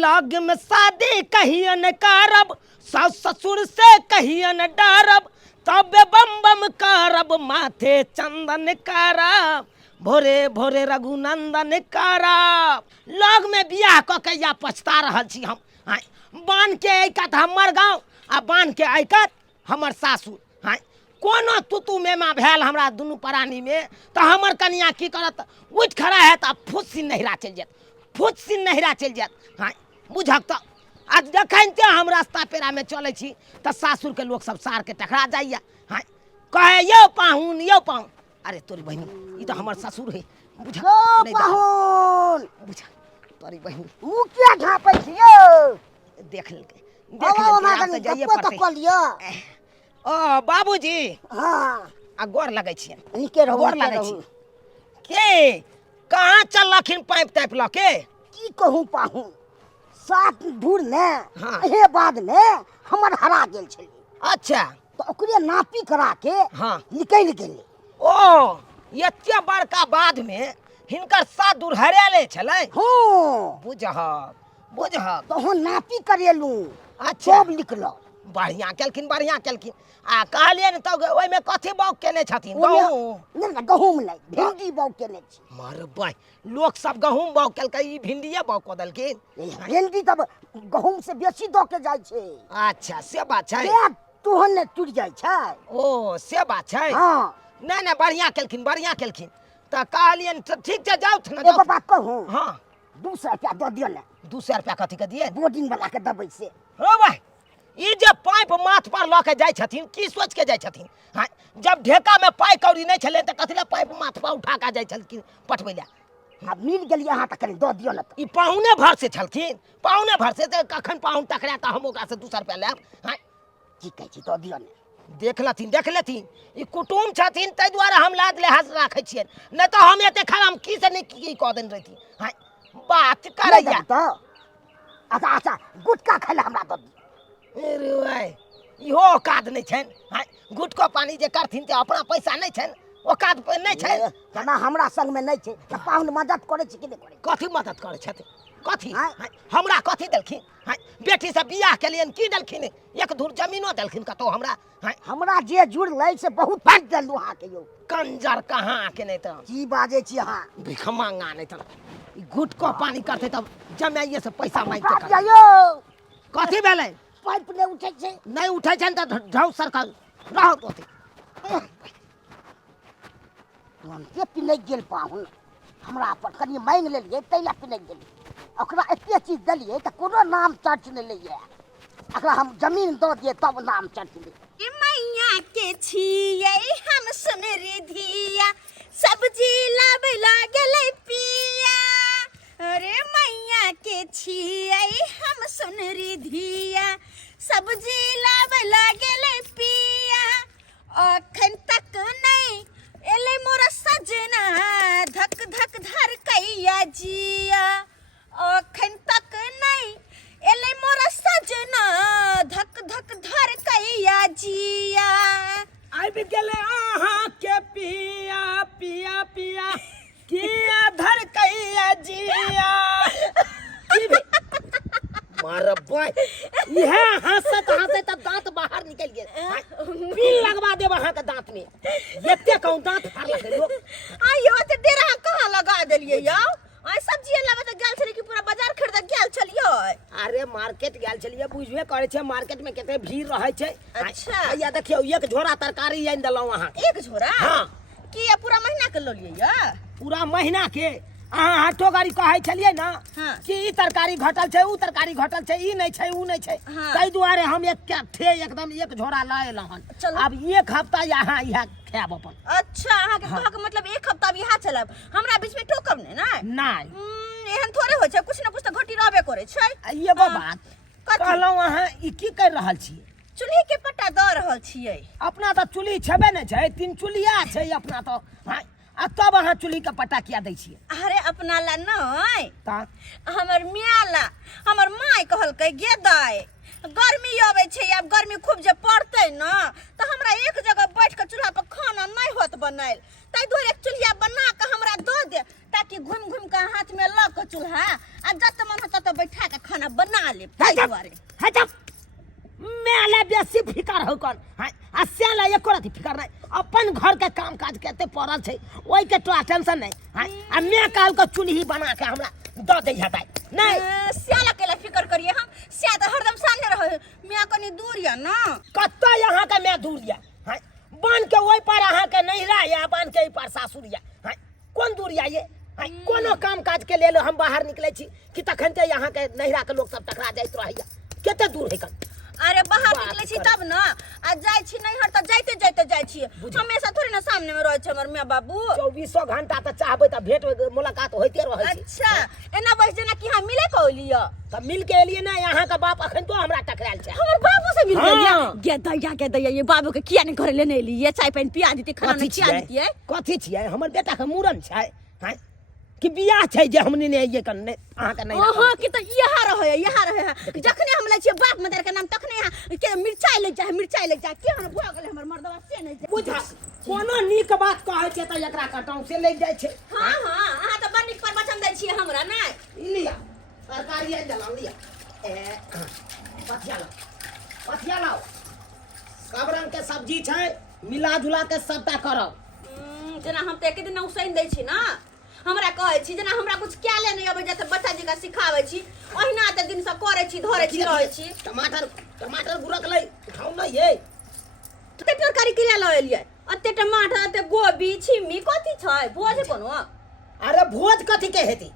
लग में शादी कहिए न करब, सास ससुर से कहिए न डरब, तब बम बम करब माथे चंदन करब, भोरे भोरे रघुनंदन करब। लग में बियाह क के या पछता रहल छी हम। हाँ, बान के आइकत हमर गाँव आ बान के आइकत हमर सासुर। हाँ, कोनो तुतु मेमा भेल हमरा दुनू प्राणी में तो हमर कनिया की करत, उठ खड़ा है तो फुस्सी नहिरा चल जात, फुस्सी नहिरा चल जात। हाँ, बुझक तो आज जखनते हम रास्ता पेरा में चले छी तो सासुर के लोग सब सार के टकरा जाइए। हाँ, कहे यो पाहुन यो पाहुन, अरे तोरी बहनी ई तो हमर ससुर है, बुझक यो पाहुन, बुझक तोरी बहनी मुँह क्या झाँपै छियो? देख लेके तो जाइए तो कह लियो। ओ बाबूजी, हाँ आ गोर लगै छियै। निके रहू, गोर लगै छी। के कहाँ चललखिन पाइप ताइप ल के? की कहूँ पाहुन, सात धूर ने हाँ। एहे बाद में हमर हरा गेल छलै। अच्छा, तो ओकरे नापी करा के हाँ निकल गेलै। ओ एते बड़का बाद में हिनकर साथ दूर हराले छलै। हाँ बुझहक बुझहक। तो हम नापी करेलू। अच्छा, सब लिखल। बढ़िया केलखिन बढ़िया केलखिन। आ कहलियन तो ओइ में कथी बाउग केने छथिन? ओहिमे- गहूम। नहीं गहूम नहीं, भिंडी बाउग केने छी। मार भाई, लोग सब गहूम बाउग केलकै, ई भिंडीए बाउग क देलखिन। भिंडी तब गहूम से बेसी द के जाय छे। अच्छा से बात छै। पेट तुहन ने टूट जाय छै। ओ से बात छै। हाँ नहीं नहीं बढ़िया केलखिन बढ़िया केलखिन। तो कहलियन तो ठीक छै, जाउ न ए जाउ। बाबा कहूँ हाँ 200 रुपया दे दियो ने, 200 रुपया कथी के दिए? बोर्डिंग वाला के दबै से। हो भाई, ई जे पाइप माथ पर ल के जाय छथिन, की सोच के जाय छथिन? हाँ, जब ढेका में पाई कौड़ी नहीं छले तो कथी ला पाइप माथ पर उठा के जाय छलखिन पटबै ला? अब मिल गेलिए अहाँ तक कनी दे दियो ने। ई पाहुने भर से छलखिन, पाहुने भर से तो कखन पाहुन टकरा तो हम ओकरा से 200 रुपया लेब। हाँ, की कहै छी दे दियो ने। देख लेथिन। ई कुटुम छथिन ताहि दुआरे हम लाद लिहाज राखै छियन, नहीं तो हम एते खराम की से नहीं की कह देन रही। हाँ, बात करैया। तो अच्छा अच्छा गुटका खाय ला हमरा दे दियो। अरे भाई, इहो औकात नहीं छन। हाँ, गुटको पानी जे करथिन ते अपना पैसा नहीं छन, औकात पे नहीं छन। जना हमरा संग में नहीं छे त पाहुन मदद करे छी कि नहीं करे? कथी मदद करे छथिन? कथी? हाँ। हाँ, हमरा कथी देलखिन? हाँ, बेटी से बियाह के लिए की देलखिन? एक धूर जमीनो देलखिन कतो हमरा? हाँ, हमरा जे जुड़ लै से बहुत पाइ देलू अहाँ के यो। कंजर कहाँ के नहीं तो की बाजे छी अहाँ? भिख मांगा नहीं तो ई गुटको पानी करते तब जमाइए से पैसा मांग बाप के जा कर। यो, कथी भेलै? पाइप ने उठे छे। नहीं उठे छन तो ढौ सरकल रहो ओते। हम के पिनै गेल पाहुन, हमरा पर कनी मांग लेलिए तैला पिनै गेल। ओकरा एते चीज देलिए त कोनो नाम चर्च नहीं लइए। अगर हम जमीन दे दिए तब नाम चर्च ले। कि मैया के छियै हम सुनरी धिया, सब्जी लाबै लागलै पिया। अरे मैया के छियै हम सुनरी धिया, सब्जी लाबै लागलै पिया। अखन तक नहीं एलै मोरा सजना, धक धक धड़कैया जिया। अखन तक नहीं एलै मोरा सजना, धक धक धड़कैया जिया। आबि गेले अहाँ के पिया पिया पिया, किया धड़कैया जिया। मार भाई, यह हंसत हंसत दांत बाहर निकल गेल। पील लगवा देब अहाँ के दांत में, एते कहूँ दांत फाड़ लगे लोग। आइयो ते देर अहाँ कहाँ लगा देलियै यौ? आइ सब्जी लाबे त गेल छलियै कि पूरा बाजार खरीदे गेल छलियै? अरे मार्केट गेल छलिए, बुझबे करे छे मार्केट में कते भीड़ रहे छे। अच्छा। या देखियो एक झोरा तरकारी आनि देलौं अहाँ। एक झोरा? हाँ। कि पूरा महीना के लो लियै या? पूरा महीना के अहाँ हाथो गाड़ी कहै छलिए ना हाँ। कि ई तरकारी घटल छे ऊ तरकारी घटल छे, ई नहीं छे ऊ नहीं छे। हाँ। ताहि दुआरे हम एक ठे एकदम एक झोरा ला एलौं हन। चलो। अब एक हफ्ता यहाँ इहा खायब अपन। अच्छा, अहाँ के कहऽ के मतलब एक हफ्ता बिहा चलब, हमरा बीच में टोकब ने ना? नहीं एहन थोड़े होइ छै, कुछ ना कुछ त घटी रहबे करे छै। ये बात कथी? कहलौं अहाँ ई की कर रहल छी? चूल्ही के पट्टा द रहल छियै। अपना तो चूल्ही छेबे नहीं छे, 3 चूल्हिया छे अपना तो। हाँ, आ तब अहाँ चूल्ही के पट्टा किया दै छियै? अरे अपना ला नहीं, ता हमर मियाँ ला। हमर माय कहलकै गे दाय, गर्मी आबै छै, अब गर्मी खूब जे पड़तै न तो हमरा एक जगह बैठ के चूल्हा पर खाना नहीं होत बनाइल, तै दुआरे एक चूल्हा बना के हमरा दो दे ताकि घूम घूम के हाथ में ल के चूल्हा आ जत मन हो तत बैठा के खाना बना ले तै दुआरे हटप मेला बेसी फिकर हो कौन आ सेला एको रति फिकर नहीं अपन घर के काम काज केते पड़ल छै ओइ के तो टेंशन नहीं आ मैं काल को चुल्ही बना के हमरा द दे हटाई नहीं स्याला केला फिकर करिए हम स्या त हरदम सामने रहे मिया कनी दूर या ना कत्ता यहाँ के मैं दूर या बन के ओइ पर अहाँ के नहिरा या बन के ई पर सासुर या कौन दूर या ये कोनो काम काज के लेल हम बाहर निकले छी कि तखन ते यहाँ के नहिरा के लोग सब टकरा जाइत रहैया केते दूर है कन अरे बाहर निकले छी तब ना आ जाय छी नहीं हर त जाइते जाइते जाय छी हमेशा थोड़ी ना सामने में रहे छ हमर मिया बाबू 24 घंटा त चाहबे त भेट मुलाकात होइते रहै छै अच्छा एना बस जना कि हम मिले कहलियो त मिल के एलिए ना यहाँ का बाप अखन तो हमरा टकराल छै हमर बाबू से मिल गेलिए हाँ। गे दैया ये बाबू के किया नहीं घरे लेने एलिए चाय पानी पिया दीती खाना नहीं खिया दीती कथी छियै हमर बेटा के मूरन छै कि बियाह छै जे हमनी ने ये कन्ने अहाँ के नहीं हां कि त यहा रहे जखने हम लै छी बाप मदर के नाम तखने के मिर्चाई ले जा के हम भ गेले हमर मर्दवा से नहीं बुझा कोनो नीक बात कहै छै त एकरा कटाउ से ले जाय छै हां अहाँ त बड़ नीक प्रवचन दै छी हमरा नै लिया सरकारी है जलाओ लिया पथिया लाओ सब रंग के सब्जी छै मिला जुला के सबटा करब जना हम त एक दिन उसैन दै छी ना हमरा कहै छी जना हमरा कुछ क्या ले नहीं अबै जते बच्चा जी का सिखाबै छी ओहिना त दिन से करे छी धरे छी रहै छी टमाटर गुरक लै उठाउ ना ये ते तरकारी किला ल एलियै अते टमाटर अते गोभी छिमी कथी छै भोज कोनो अरे भोज कथी के हेती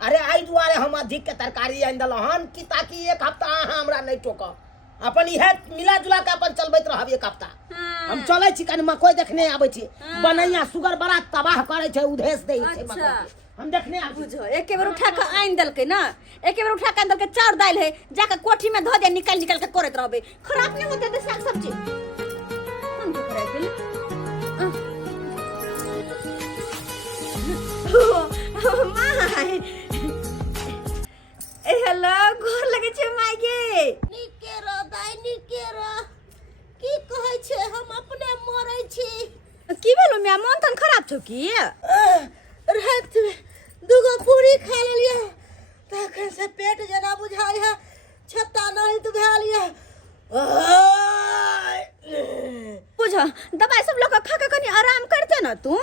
अरे आई दुआरे हम अधिक के तरकारी आनि देलहन कि ताकि एक हफ्ता अहाँ हमरा नहीं टोक अपन इहे मिला जुला के अपन चलबैत रहब एक हफ्ता हम चलै छी कनी मकई देखने आबै छी बनैया सुगर बड़ा तबाह करे छै उधेश दै छै अच्छा हम देखने आबै बुझो एके बेर उठा के आइन देलकै ना एके बेर उठा के आइन देलकै चाउर दाल है जाके कोठी में ध दे निकाल के करत रहबे खराब नहीं होते साग सब्जी कौन के खराब गेल माय ए हेलो गोर लगे छै माय गे निके रो की कहै छै हम अपने मरै छी की भेलो मिया मन तन खराब छौ की रात में दुगो पूरी खा लेलिए तखन से पेट जना बुझाय है छत्ता नहीं तो भेल ये बुझो दवाई सब लोग खा के कनी आराम करते ना तू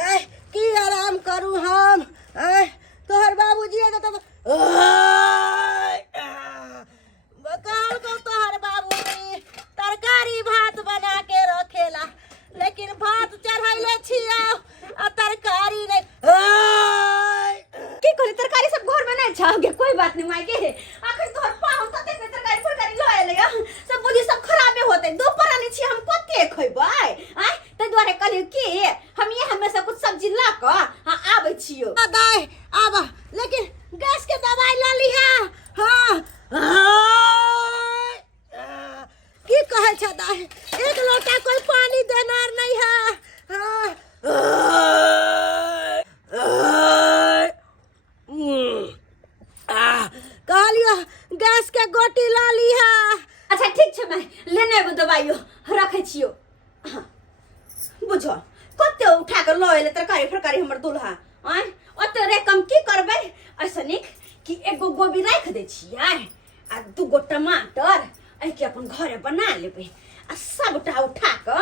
दाय की आराम करूं हम तोहर बाबूजी है तो बताओ तो तोहर बाबूजी तरकारी भात बना के रखेला लेकिन भात चढ़ाइले छिया आ तरकारी नहीं की कहली तरकारी सब घर में नहीं छाओगे कोई बात नहीं माई के आखिर तोहर पाहुन त देख तरकारी ल एले सब बुझी सब खराबे होते दोपहर नहीं छी हम कते खइबै त द्वारे कहली की हम ये हमेशा कुछ सब्जी ला क आबै छियो दाय आबा लेकिन गैस के दवाई ला लिहा हां की कहै छ दाय एक लोटा कोई पानी देनार नहीं है कहलियो गैस के गोटी ला लिहा अच्छा ठीक छै मैं लेने एबो दवाइयो रखै छियो बुझो कते उठा के ल एले तरकारी फरकारी हमर दुल्हा ओते रे कम की करबै ऐसा निक कि एगो गोभी राख दे छियै आ दूगो टमाटर ऐ के अपन घरे बना लेबै आ सबटा उठा के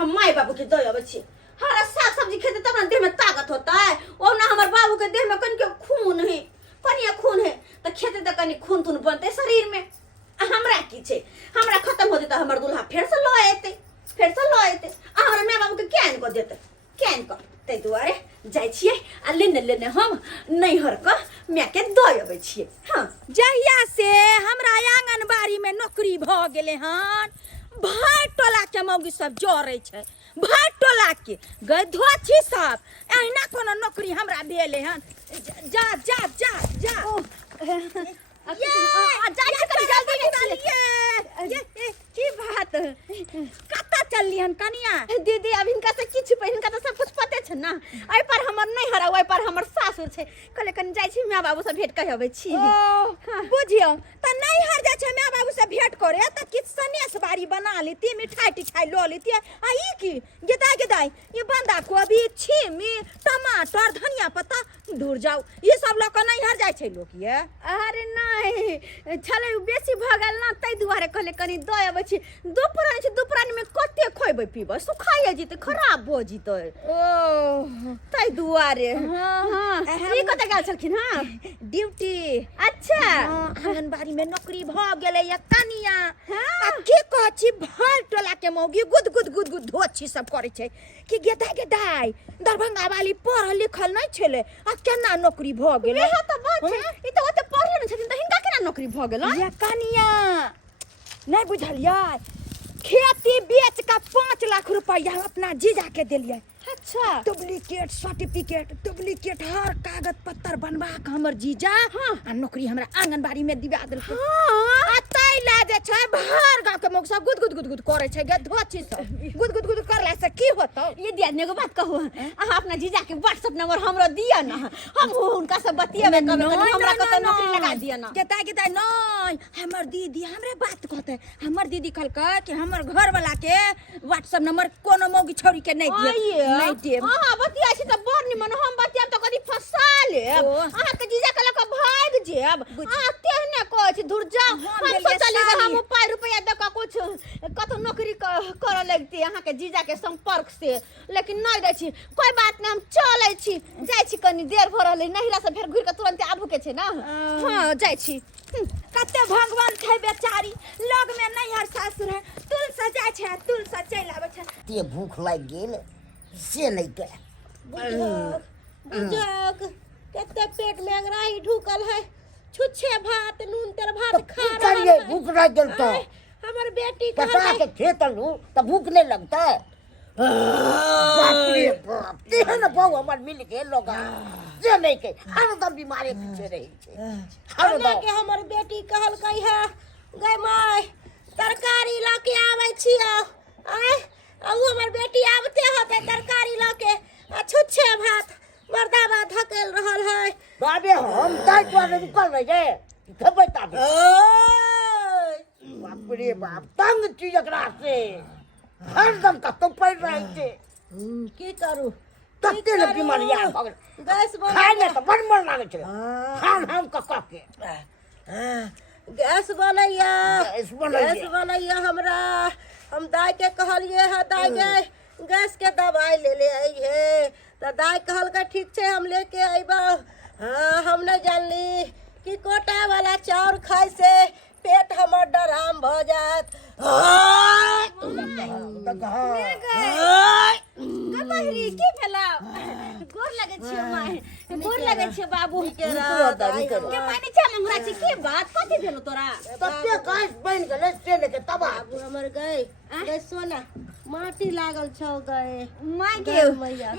हम माय बाबू के दय अबै छी हरा साग सब्जी खेते तब ना देह में ताकत होता है ओ ना हमर बाबू के देह में कनिके खून है कनिया खून है त खेते त कनी खून तुन बनते शरीर में हमरा की छै हमरा खत्म होते त हमर दुल्हा फेर से ल एते हमरा माय बाबू के केन को देते केन को तै दुआरे जाय छियै आ लेने हम नैहर क मैं के दय अबै छियै हां जहिया से हमरा आंगनबाड़ी में नौकरी भ गेले हन भाई टोला के मौगी सब जोड़े छै भाई टोला के गधो छी सब एहिना कोनो नौकरी हमरा भेले हन जा जा जा जा ये जल्दी निकालिए की बात कत्ता चलली हन कनिया दीदी अब इनका से किछ पे इनका तो सब कुछ पते छ ना एहि पर हमर नहीं हरा ओहि पर हमर सासुर छै कहले कन जाय छी माय बाबू से भेट कहि अबै छी बुझियो त नहीं हर जा छे माँ बाबू से भेंट करे त किछ सनेस बारी बना लेती मिठाई टिठाई लो लेती आ ई की गेदाई ये बंदा कोबी छिमी टमाटर धनिया पत्ता दूर जाओ ये सब लोग नहीं हर जाय छे लोग ये अरे नहीं छले बेसी भ गेल ना तै दुआरे कहले कनी दय अबै छी दुपहर में कते खोइबै पीबै सुखाइए जिते खराब भ जिते ओ तै दुआरे हां ई कते गेल छलखिन हां ड्यूटी अच्छा आंगनबाड़ी में नौकरी भ गेले या कनिया आ के कहछि भर टोला के मौगी गुद गुद गुद गुद धोछि सब करे छै कि गेदाई दरभंगा वाली पढ़ल लिखल नहीं छले आ केना नौकरी भ गेले इहे त बात छै ई त ओते पढ़ले न छथिन त हिनका केना नौकरी भ गेल या कनिया नहीं बुझलियै खेती बेच का 5 लाख रुपया हम अपना जीजा के दिलियै अच्छा डुप्लीकेट सर्टिफिकेट डुप्लीकेट हर कागज पत्तर बनवा के हमर जीजा आ नौकरी हमरा आंगनबाड़ी में दिवा देलकै आ तै ला जे छै भर गांव के लोग सब गुद गुद गुद गुद करे छै गे धोछि सब गुद गुद गुद करला से की होतौ ये दियादनी एगो बात कहू अहाँ अपना जीजा के व्हाट्सएप नंबर हमरो दिया ना हम उनका से बतियाबे करबे तनी हमरा कते नौकरी लगा दिया ना गेदाई नहीं हमर दीदी हमरे बात कहते हमर दीदी कहलकै कि हमर घर वाला के व्हाट्सएप नंबर कोनो मौगी छौरी के नहीं दिए नहीं देब हां बतिया छी त बड़ निमन हम बतियाब त कदी फसा लेब अहाँ के जीजा के लक भाग जेब अहाँ तेहने कहै छी दूर जा हम सोचली कि हम पाई रुपया दे के कुछ कतो नौकरी कर लगती अहाँ के जीजा के संपर्क से लेकिन नहीं दै छी कोई बात नहीं हम चलै छी जाय छी कनी देर भ रहलै नहिरा से फेर घुर के तुरंत आबू के छै ना हां जाय छी कते भगवान छै बेचारी लग में नहीं हर सासुर है तुल से जाय छै तुल से चल आबै छै ते भूख लाग गेल से नहीं के बुझक कते पेट में अंगराही ढुकल है छुच्छे भात नून तेल भात खा रहा करिए भूख लाग गेल तो हमर बेटी कसा के खेतलू त भूख नहीं लगता बाप रे बाप तेहन बहु हमर मिल के लोग जे नहीं के हरदम बीमारी पीछे रही छे हरदम के हमर बेटी कहल कई है गई माय तरकारी ला के आवे छियो आय आ हमर बेटी आबते होते तरकारी ला के आ छुच्छे भात मर्दाबा धकेल रहल है बाबे हम दाई पर निकल रहे जे खबै ताबे बाप रे बाप तंग चीज एकरा से हरदम का तो पड़ रहे छे की करू तत्ते न बीमारी आ भगल गैस खाए में तो बड़ मन लागे छे खान हम कक्का के गैस बनैया गैस बनैया। गैस बनैया हमरा हम दाई के कहलिए है दाई के गैस के दवाई ले आई है तो दाई कहल का ठीक छे हम लेके आइबा हाँ हम नहीं जानली कि कोटा वाला चाउर खाए से पेट हमर डराम भ जात बहरी की भेला गोर लगे छियो माय गोर लगे छियो बाबू के माने छ मंगरा छी की बात कथि भेलो तोरा तत्ते काश बन गेले से लेके तबा बाबू हमर गए गए सोना माटी लागल छौ गए माय के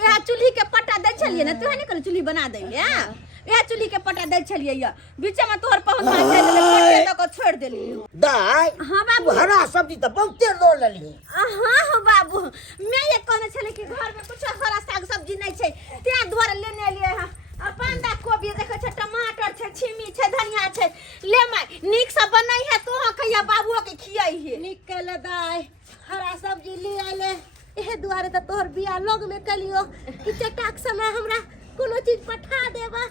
या चूल्ही के पट्टा दै छलिए ना तोहे निकल चूल्ही बना दै या चूल्ही के पट्टा दै छलिए या बीच में तोहर पहुंचा चल पट्टे तक छोड़ देली दाई हां बाबू हरा सब्जी तो बहुते लो लेली हाँ हो बाबू मैं ये कहने छले कि घर में कुछ हरा साग सब्जी नहीं छै ते द्वारा लेने लिए हां आ बंदा कोबी देखे छै टमाटर छै छिमी छै धनिया छै ले माय नीक से बनाई है तो कहिया बाबू के खियाई है निकल दाई हरा सब्जी ले आले एहे दुआरे त तोहर बियाह लोग में कलियो कि चटाक समय हमरा कोनो चीज पठा देबा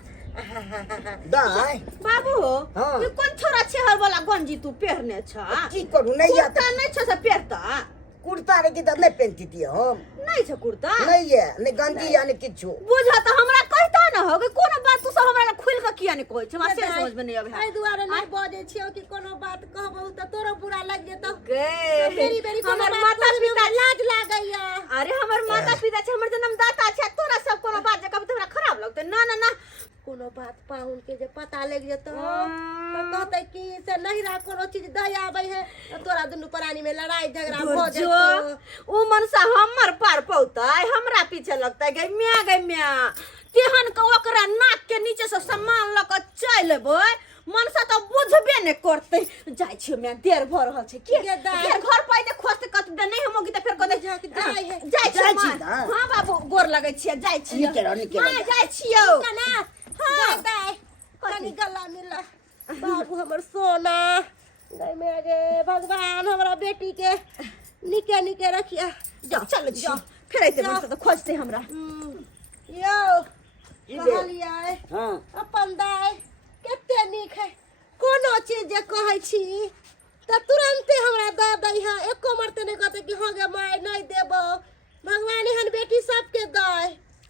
दाई बाबू हाँ। ये कौन छोरा छेहर वाला गंजी तू पहने छ की करू नहीं आता कुर्ता नहीं छ से पहनता कुर्ता रे की त नहीं पहनती थी हम नहीं छ कुर्ता नहीं है नहीं गंजी या नहीं किछु बुझा तो हमरा कहता न हो कि कोनो बात तू सब हमरा खुल के किया नहीं कहै छ हमरा से समझ में नहीं आवे एहि दुआरे नहीं बजे छियो कि कोनो बात कहबो त तोरो बुरा लग जेतौ गे बेरी बेरी हमर माता पिता लाज लागैया अरे हमर माता पिता छै हमर जन्मदाता छै तोरा सब कोनो बात जे कहब तोरा खराब लगतै ना ना ना कोनो बात पाहुन के जे पता लग जेतौ तो कहते कि से नहिरा कोनो चीज दे आबै है तो तोरा दुनू प्राणी में लड़ाई झगड़ा हो जो जेतौ उ मनसा हमर पार पौतै हमरा पीछे लगतै गे म्या तेहन के ओकरा नाक के नीचे से सामान ल के चल लेबै मनसा तो बुझबे ने करते जाय छियो मैं देर भ रहल छै के देर घर पाइते खोजते कत दे नहीं हमो की त फेर कदे जाय छी हां बाबू गोर लगै छियै जाय छियै निकेरा हां जाय छियो कना हां दाई कनी गला मिला बाबू हमर सोना गई मेरे भगवान हमरा बेटी के निके निके रखिया। जाओ चलो जाओ फिर ऐसे जाओ। तो खोजते हमरा यो कहलिया हाँ अपन दाय कते नीक है कोनो चीज जे कहै छी त तुरंते हमरा दऽ दै है। एको मरते नहीं कहते कि हो गे माय नहीं देबो। भगवान एहन बेटी सबके दाय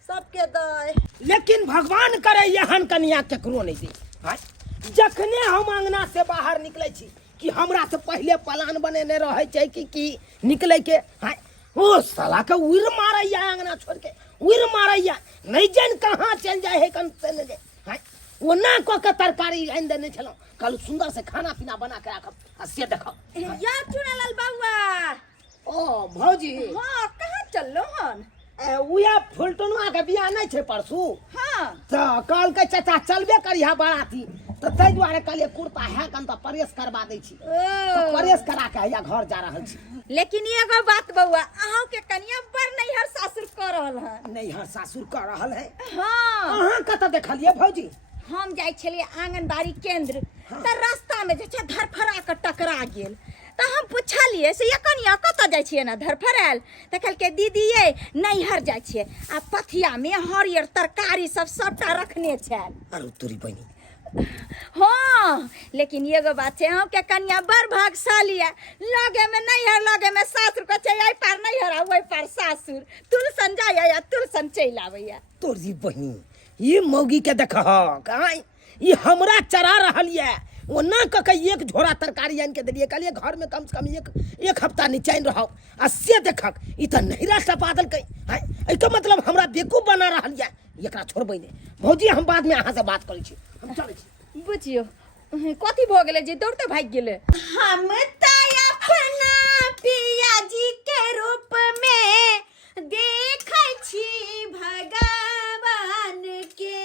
सबके दाय। लेकिन भगवान करे एहन कन्या केकरो नहीं दे। हाँ? जखने हम अंगना से बाहर निकले छी कि हमरा से पहले प्लान बनेने रहे छै कि निकले के। हाँ? ओ साला के उड़ मारैया अंगना छोड़ के उड़ मारैया नहीं जान कहाँ चल जाए है कन से जाए। हाँ? वो ना को के तरकारी आनि देने छलौ कल सुंदर से खाना पीना बना के राखब आ से देखब। यार चुनालाल बाबुआ ओ भौजी हाँ कहाँ चललो हन? उया फुलटनुआ के बियाह नहीं छै परसू हाँ तो कल के चाचा चलबे करिहा बाराती तो ताहि दुआरे कहलिए कुर्ता है कन तो प्रेस करवा दै छी तो प्रेस करा के या घर जा रहल छी। लेकिन एगो बात बउआ अहाँ के कनिया बड़ नैहर सासुर कर रहल हन। नैहर सासुर कर रहल है। हाँ अहाँ कतऽ देखलिए भौजी? हम जाइ छलिए आंगनबाड़ी केंद्र त रास्ता में जे छै धरफरा के टकरा गेल त हम पूछलिए से ये कनिया कतऽ जाइ छिए ना धरफराल त कहलकै दीदी ये नैहर जाइ छिए आ पथिया में हरियर तरकारी सब सबटा रखने छै। अरे तोरी बहिनी हाँ लेकिन एगो बात छै हम के कनिया बड़ भागशाली है। लगे में नैहर लगे में सासुर के छै एहि पार नैहर आ ओहि पार सासुर तुलसन जाइया या तुलसन चलि आबैया। तोरी बहिनी ये मौगी के देख कहाँ ये हमरा चरा रहल ये वो ना कह एक झोरा तरकारी आनि के दिलिए कहलिए घर में कम से कम एक हफ्ता नीचाइन रहो आ से देखक ई त नहिरा से बादल कहीं एकर मतलब हमरा बेकूफ बना रहल ये एकरा छोड़बै ने। भौजी हम बाद में अहाँ से बात करै छी हम चलै छी। बुझियो कथी भ गेलै जे दौड़ते भाग गेलै? हम ताया अपना पिया जी के रूप में देखै छी भगवान के।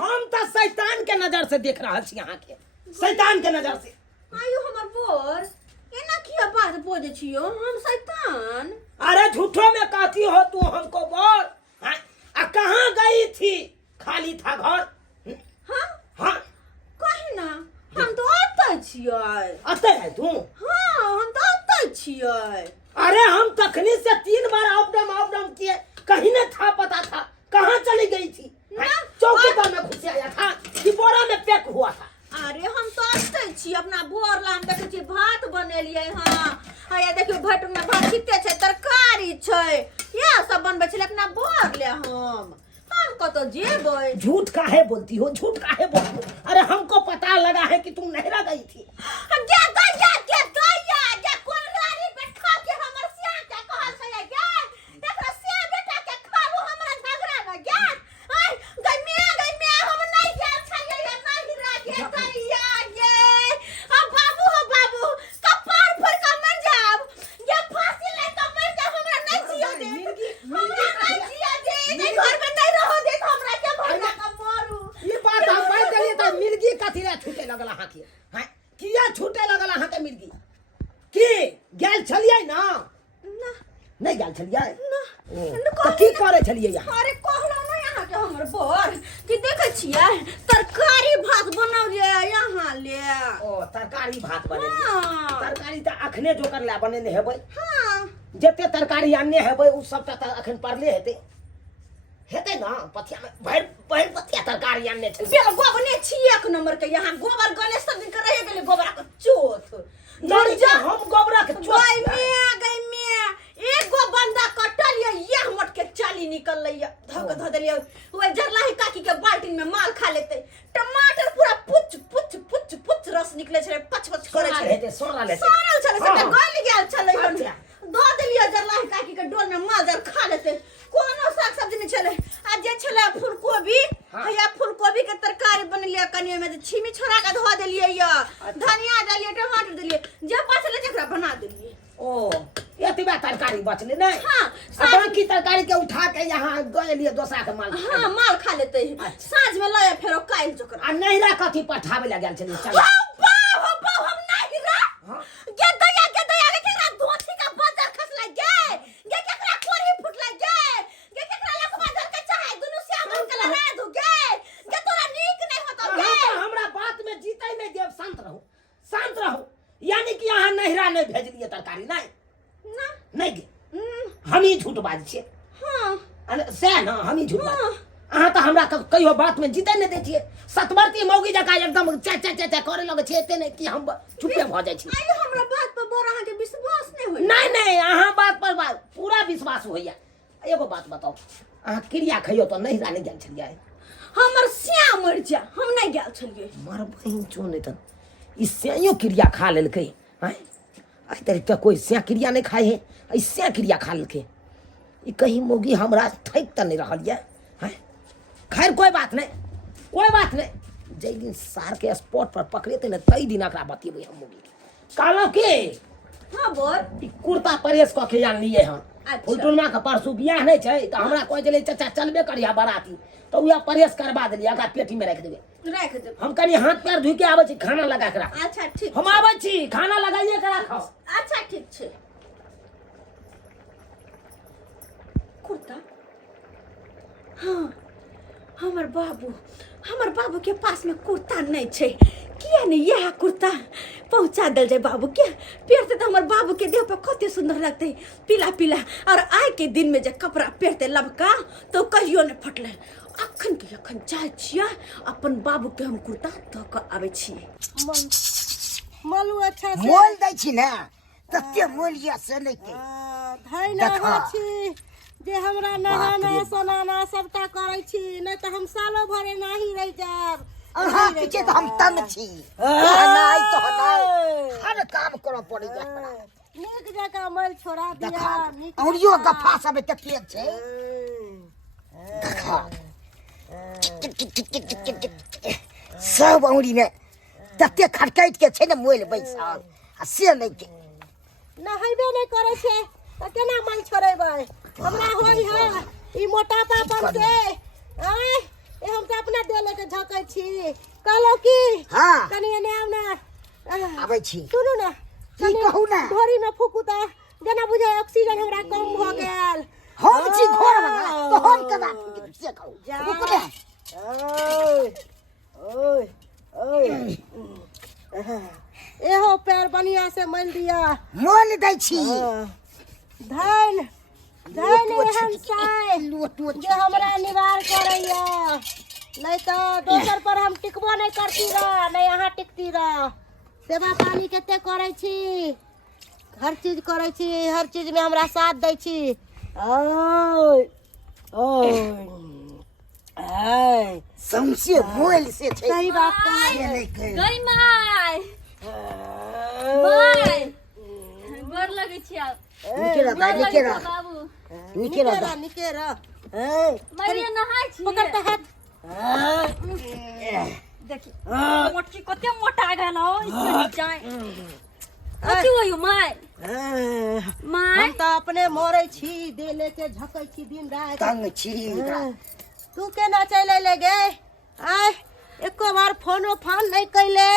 हम तो शैतान के नजर से देख रहल छी अहाँ के शैतान के नजर से। आयु हमर बोर एना किया बात बोले छियो हम शैतान? अरे झूठो में कहती हो तू हमको बोल। हाँ? आ कहाँ गई थी? खाली था घर। हम हाँ कही ना हम तो आते छियै। अते है तू? हाँ हम तो आते छियै। अरे हम तखनी से 3 बार अप डाउन किए कहीं न था पता था कहाँ चली गई थी? चौकीदार में घुस आया था कि बोरा में पैक हुआ था? अरे हम तो आते छी अपना बोर ला हम देखे छी भात बनेलिए। हाँ या देखियो भट में भात किते छै तरकारी छै या सब बनबै छले अपना बोर ले। हम कतो जेबै? झूठ काहे बोलती हो झूठ काहे बोलती हो? अरे हमको पता लगा है कि तुम नहरा गई थी। जा गया जा कोन गाड़ी पे खा के हमर सिया के कहल छै गे देखो सिया बेटा के खाबो हमरा झगड़ा न गे। आई गई मैं हम नहीं गेल छै या नहीं रह गे गे। अब बाबू कपार पर का मर जाब ये फांसी ले का मर जा हमरा नहीं जियो दे हमरा नहीं जियो दे नहीं घर में नहीं रहो दे हमरा के भरना का मारू। ये बात हम बात करिए त मिर्गी कथी ला छूटे लगल अहाँ के? हैं किया छूटे लगल अहाँ के मिर्गी? की गेल छलिए ना? ना नहीं गेल छलिए ना तो की करे छलिए यहाँ? अरे कहलो ना यहाँ के हमर बोर कि देखे छियै तरकारी भात बनौलिए यहाँ ले। ओ तरकारी भात बनेलिए। हाँ तरकारी त अखने जोकर ला बनेने हेबै। हाँ जते तरकारी आनने हेबै उ सबटा त अखन पड़ले हेतै ना पथिया में भर पथिया तरकारी आनने छै। बेल गोबने छी एक नंबर के यहाँ गोबर गणेश सब दिन के रह गेले गोबरा के चोथ। नहीं जा हम गोबरा के गई में एगो बंदा कटलिए ये हमट के चाली निकल लइया धक ध देलिए ओए जरलाही काकी के बाल्टी में माल खा लेते। टमाटर पूरा पुच रस निकले छले पच करे छले सोना सरल छले सब हाँ। गल गेल छले अच्छा। दो देलिए जरलाही काकी के डोल में माल जर खा लेते। कोनो साग सब्जी नहीं छले आ जे छले फूलकोबी हाँ। या फूलकोबी के तरकारी बनलिए कनिया में छिमी छोड़ा के धो देलिए या धनिया डालिए टमाटर देलिए जे बचले जकरा बना देलिए। ओ एतबा तरकारी बचले नहीं? हाँ बाकी तरकारी के उठा के यहाँ गलिए दोसरा के माल खा हाँ माल खा लेते हैं। अच्छा। साँझ में लाया फेरो काल जकरा आ नहिरा कथी पठावे ला गेल छलिए? चल हो बाव हम नहीं रा हाँ। गे दया के केकरा धोती का बाजार खसला गे केकरा कोरी फुटला गे केकरा लकवा धर के चाहे दुनु से हमन के लड़ा दू गे तोरा नीक नहीं होता गे। हमरा बात में जीते नहीं देव शांत रहो। यानी कि अहाँ नहिरा नहीं भेजलिए तरकारी नहीं ना नहीं गे हम ही झूठ बाज छियै। हाँ सह ना हम ही झूठ बाज। अहाँ तो हमरा कहियो बात में जीते नहीं दै छियै। सतवर्ती मौगी जकाँ एकदम चा चा चा चा करे लगे छियै। एते नहीं कि हम चुपे भ जाइ छी। आइयो हमरा बात पर बोर अहाँ के विश्वास नहीं होय। नहीं नहीं अहाँ बात पर बात पूरा विश्वास होइया। एगो बात बताओ अहाँ क्रिया खइयो तो नहिरा नहीं गेल छलियै। हमर स्या मर जा हम नहीं गेल छलियै। मर बहिन चो नहीं तन ई स्यायो क्रिया खा लेलकै। हैं आई तरीका कोई स्या क्रिया नहीं खाए है। ई स्या क्रिया खा लेलकै। ई कहीं मोगी हमरा ठैक त नहीं रहल है। हैं खैर कोई बात नहीं कोई बात नहीं। जै दिन सार के स्पॉट पर पकड़ेते न तई दिन एकरा बतेबै हम मोगी कालो के। हाँ बोल ई कुर्ता प्रेस क के आन लिए हम। अच्छा। फुलटुनमा के परसू बियाह नहीं छै त हमरा कहै छलै चाचा चलबे करिया बाराती तो उया प्रेस करबा देलिए। एकरा पेटी में रख देबै। रख दे। हम कनी हाथ पैर धुइ के आबै छी खाना लगा के राख। अच्छा ठीक हम आबै छी खाना लगाइए के राखो। अच्छा ठीक छै। कुर्ता हाँ हमर बाबू के पास में कुर्ता नहीं छै। किया नहीं यह कुर्ता पहुंचा दल जाए बाबू के। पहनते तो हमर बाबू के देह पर कते सुंदर लगते पीला पीला। और आइ के दिन में जे कपड़ा पहनते लबका तो कहियो नहीं फटले। अखन के अखन जाय छिया अपन बाबू के हम कुर्ता द के आबै छी। मलू अच्छा से मोल दै छी ना तते मोलिया से नहीं के धाय ना हो छी जे हमरा नहाना सोनाना सबटा करै छी नहीं तो हम सालो भरे नाही रह जाब। अहाँ पीछे तो हम तंग छी। नहीं तो नहीं हर काम करो पड़ी जा। नीक जगह मल छोड़ा दिया नीक औरियो गफा सब तते छै। सब औरी में तते खटकाइत के छै ने मोल बैसल आ से नहीं के नहाइबे नहीं करे छे त केना मल छोड़ेबै। हमरा होई है ई मोटापा पर के आय ए हम त अपना देले के झकै छी। कहलो की हाँ कनी एने आउ ना आबै छी। सुनू ना की कहू ना ढोरी में फूकू त जेना बुझाय ऑक्सीजन हमरा कम भ गेल। हम छी घर वाला तो हम कदा से कहू रुक रे। ओए ओए एहो पैर बढ़िया से मल दिया। मोल दै छी। धन धन एहन साय जे हमरा निवार करैया नहीं तो दोसर पर हम टिकबो नहीं करती रह नहीं अहाँ टिकती रह। सेवा पानी कते करै छी हर चीज करै छी हर चीज में हमरा साथ दै छी। ओए ओए समसे मोल से छै। सही बात से नहीं के गई माय माय गोर लगै छी आप। निके रह भाई निके रह बाबू निके रह निके रह मैया नहाय छी। पकड़ त हाथ देखी मोटकी कते मोटा गेल हो इसमें जाए। कथी होइयो माय माय हम तो अपने मोरे छी दे लेके झकै छी दिन रात। तंग छी। तू केना चले ले गे आय एको बार फोन नहीं कैले।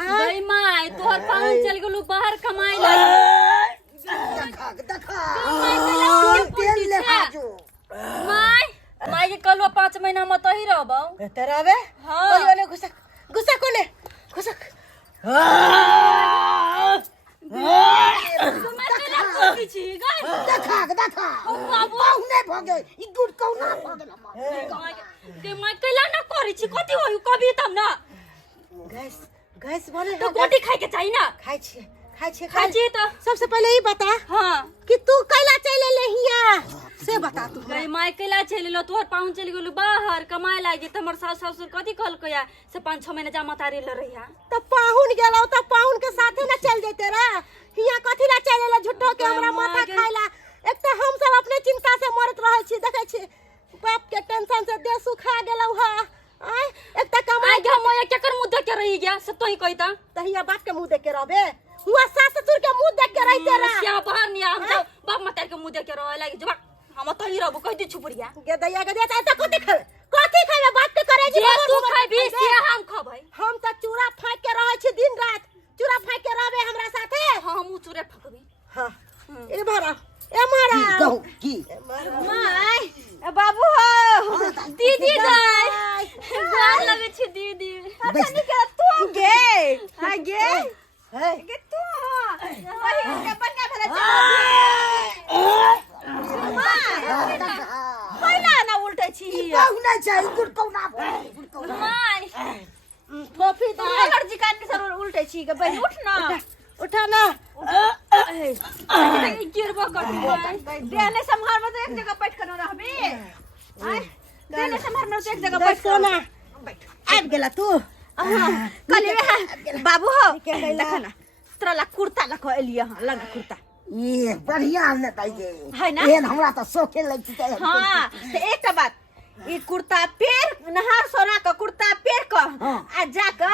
गई माय तोहर पाहुन चल गेलू बाहर कमाई ला। देखा तेल ले हाजो माय माय के कलवा 5 महीना में तो ही रहबौ तेरावे हाँ। कोने घुसक घुसक कोने घुसक देखा बहुने भ गेल ई दूध कौना भ गेल हमर के माय कैला ना करै छी कथी होइयो कभी तब ना गैस गैस बोले तो गोटी खाए के चाहिए ना। खाइ छी खाई छी तो सबसे पहले ही बता हाँ कि तू कैला चले ले हिया से बता तू। गई माय कैला चल लो तोहर पाहुन चल गेलू बाहर कमाए लागी त हमर सास ससुर कथी कहलकया से 5-6 महीना जमा तारी ल रहिया। त पाहुन गेलौ त पाहुन के साथे ना चल जैते रे हिया कथी ला चले ले झूठो के हमरा माथा खाइला। एक त हम सब अपने चिंता से मरत रहै छी देखै छी बाप के टेंशन से देह सुखा गेलौ हा। आय एक त कमाई के हम एक चक्कर मुंह देख के रही गया से तोही कहता तहिया बाप के मुंह देख के रहबे हुआ सास ससुर के मुंह देख के रहते रे। क्या बाहर नहीं हम तो बाप मतार के मुंह देख के रहे लागी जब हम तो ही रहबो कह दी छुपरिया गे दैया के देता त कथी खाबे बात के करे जी जे तू खाबी से हम खबै। हम त चूड़ा फाक के रहै छी दिन रात चूड़ा फाक के रहबे हमरा साथे। हम चूरे फकबी हां ए भरा ए मारा कहू की माय ए बाबू हो दीदी गई गोर लगे छी दीदी। अच्छा निके तू गे आ गे है के तू वही के बन्या भेले पहिला ना उल्टे छी कौना चाहिए गुड़कौना गुड़कौना माय फोफी तू एलर्जी काट के सर उल्टे छी के बहन उठ ना उठा ना गिरबो कर देने संभाल में तो एक जगह बैठ कर रहबे आय देने संभाल में तो एक जगह बैठ बैठो ना आब गेला तू कले बाबू हो लखना तोरा ला कुर्ता लख एलिया हां लंगा कुर्ता ये बढ़िया ने ताई जे है ना एहन हमरा तो शौके लग छै हां तो एकटा बात ई कुर्ता पेर नहार सोना का कुर्ता पेर क आ जाके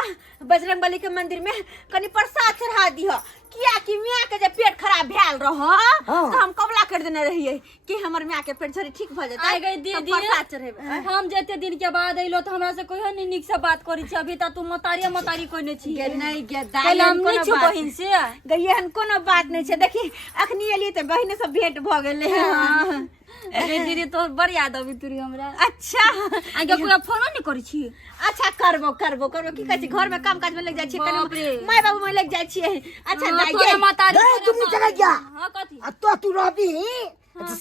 बजरंगबली के मंदिर में कनी प्रसाद चढ़ा दियो किया कि मियां के जे पेट खराब भेल रह तो हम कबला कर देने रहिए कि हमर मियां के पेट छोरी ठीक भ जतै आ गई दीदी प्रसाद चढ़ेबे हम जेते दिन के बाद अइलो त हमरा से कोई नहीं निक से बात करी छी अभी त तू मतारी कोई नहीं छी गे नहीं गे पहले हम नहीं छी बहिन से गइहन कोनो बात नहीं छै देखी अखनी एली त बहिन से भेंट भ गेलै अरे दीदी तो बड़ याद आबी तुरी हमरा अच्छा आगे पूरा फोन नहीं करी छी अच्छा करबो की कहै छी घर में काम काज में लग जाय छी बाप रे। कनी माय बाबू में लग जाय छी अच्छा हाँ, दाई तोरे गे मतारी दे तुम नहीं चला गया हां कथी आ तो तू रहबी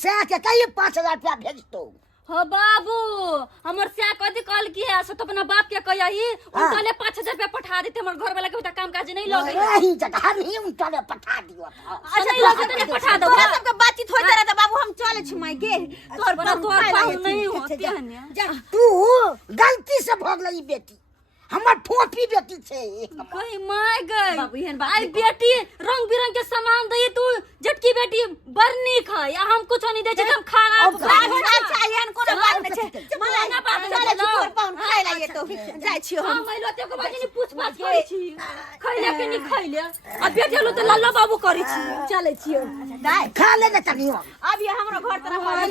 से के कहिए 5000 रुपया भेज दो हो बाबू हमर से कथी कहल की है तो अपना बाप के कहिई उनका 5000 रुपया पठा देते हमर घर वाला के बता काम काज नहीं लगे नहीं जगह नहीं उनका ने पठा दियो अच्छा नहीं लगे तो पठा दो तोरा सबके बातचीत होइत रहे त बाबू हम चले छी माय गे तोर बड़ा पर तोर पाहु नहीं होते हने जा तू गलती से भोग लई बेटी हमर फोफी बेटी छे कहीं माय गई बाबू एहन बात आई नहीं बेटी रंग बिरंग के सामान दई तू जटकी बेटी बरनी खा या हम कुछ नहीं दे छै हम खाना चाहिए कोनो बात नहीं छै मलाई ना बात चले छी तोर पाउन खाय लागे तो जाय छी हम हम महिला ते को बाजी पूछ पाछ करै छी खैले के नहीं खैले आ बेटी लो त लल्ला बाबू करै छी चले छी दाई खा ले न तनियो अब ये हमरो घर तरफ आ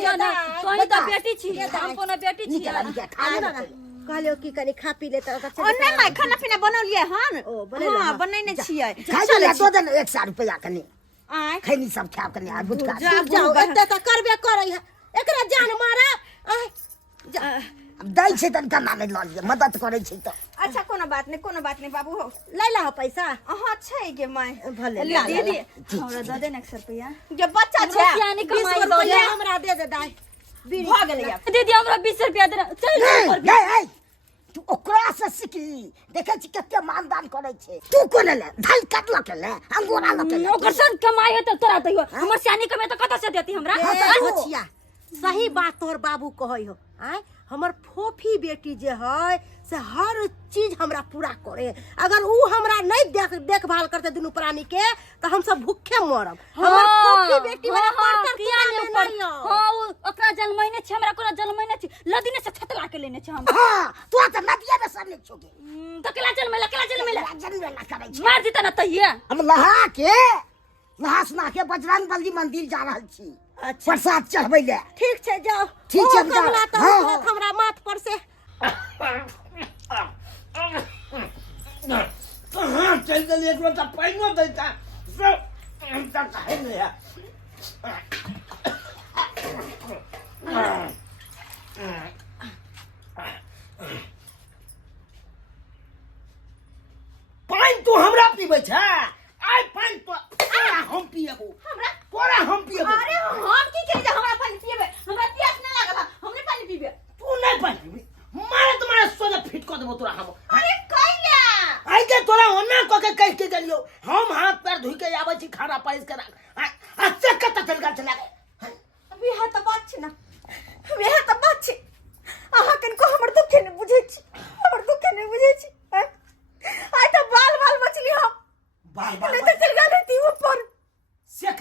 तोही त बेटी छी हम कोनो बेटी छी निकल गया खा ले न कहलियो की कनी खा पी लेता त ओ नहीं माय खाना पीना बनौलिए हन ओ, बनैले हां हन। बनैने छियै खाई ले दो दिन 100 रुपया कनी आय खैनी सब खाब कनी आ गुटका जाओ एते त करबे करै है एकरा जान मारा आय अब दई छै तन कना नहीं ल लिए मदद करे छै तो अच्छा कोनो बात नहीं बाबू हो ले ला पैसा हां छै गे माय भले ला दीदी हमरा द दे 100 रुपया ये बच्चा हमरा छै सियानी 20 कमाई रुपया दे हमरा दे दे दाई भ गेलै अब दीदी हमरा 20 रुपया दे चल नहीं तू ओकरा से सीखी देखे छी कते मानदान करे छै तू कोने ले धल कटला के ले अंगूरा ल के ले ओकर सन कमाई है त तोरा दैयो हमर सियानी कमाई त कत से देती हमरा होछिया सही बात तोर बाबू कहै हो आय हमर फोफी बेटी जे है से हर चीज हमरा पूरा करे अगर ऊ हमरा नहीं देखभाल करते दुनू प्राणी के तो हम सब भूखे मरब हमर फोफी बेटी वाला पर किया नहीं ऊपर हां ओकरा जन्मैने छ हमरा कोना जन्मैने छ लदिने से छतला के लेने छ हम हां तू त नदिया में सब ले छोगे त केला जन्मैला जन्म ला करे छै मार दिता न तहिया हम नहा सुना के बजरंग बली मंदिर जा रहल छी अच्छा प्रसाद चढ़बै ले ठीक छै जाओ ठीक छै, ओ कमला तो हाँ। हमरा माथ पर से कहाँ चल गेली एक लोटा पाइनो दैता सब हम त खाइ नै है पाइन तू हमरा पीबै छै आइ पाइन तो हम पिएबो हमरा तोरा हम पिएबो अरे हम की करे हमरा पानी पीबे हमरा प्यास नहीं लागल हमने पानी पीबे तू नहीं पाइन पीबी मारे तुम्हारे सोजा फिट कर देबो तोरा हम अरे कैला आई के तोरा ओना क के कह के गेलियो हम हाथ पैर धोई के आबै छी खाना पाइस के आ चक्कर त चल चला अभी है त बात छै ना अभी है त बात छै अहाँ कनको हमर दुख नहीं बुझै छी हमर दुख नहीं बुझै छी आइ त बाल बाल मछली हम बाल बाल नहीं तो चल गए रहती ऊपर से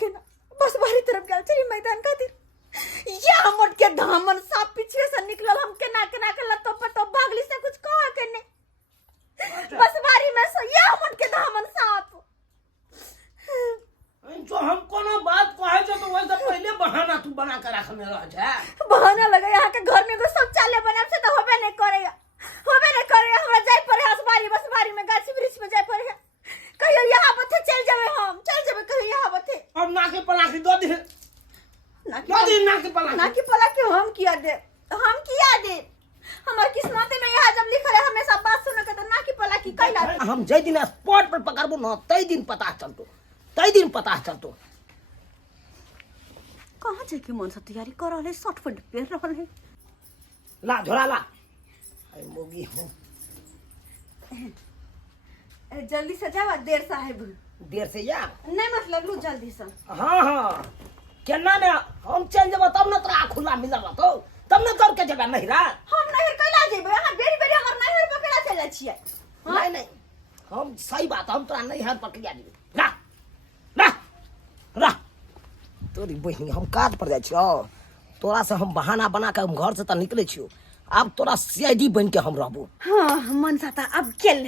केना बस बाहरी तरफ गया चली मैदान खातिर ये हमर के धामन सांप पीछे से निकलल हम केना के लतो पतो भागली से कुछ कहा के नहीं बस बारी में से ये हमर के धामन सांप जो हम कोनो बात कहे छ तो वैसे पहले बहाना तू बना के रख में रह जा बहाना लगे यहाँ के घर में एगो शौचालय बनाब से तो होबे नहीं करेगा हमरा जाय पड़े बस बारी में गाछ वृक्ष में जाय पड़े कहियो यहाँ बथे चल जावे हम चल जावे कहियो यहाँ बथे अब नाके पलाकी दो दे नाकी नाके पलाकी पला के हम किया दे हमार किस्मत में यह जब लिखल है हमेशा बात सुन के तो ना की पला की कैला हम जै दिन स्पॉट पर पकड़बो न तै दिन पता चलतो, तै दिन पता चलतो। कहां जाए के मन से तैयारी कर रहले, शर्ट पैंट पहन रहले। ला झोला ला, आई मोगी हूँ। जल्दी से जावा, देर साहेब। देर से या नहीं मतलब लू जल्दी से। हाँ हाँ केना ने हम चल जब तब न तोरा खुला मिलल तो तब न दौड़ के जेबे नहिरा। हम नहर कैला जेबे, हां बेरी बेरी हमर नहर पकड़ा चले छिए। नहीं नहीं हम सही बात, हम तोरा नहिर पकड़िया जेबे। ला ला ला तोरी बहिनी हम काज पर जाय छियो, तोरा से हम बहाना बना के हम घर से त निकले छियो, अब तोरा सीआईडी बन के हम रहबो। हाँ मन साता अब गेल,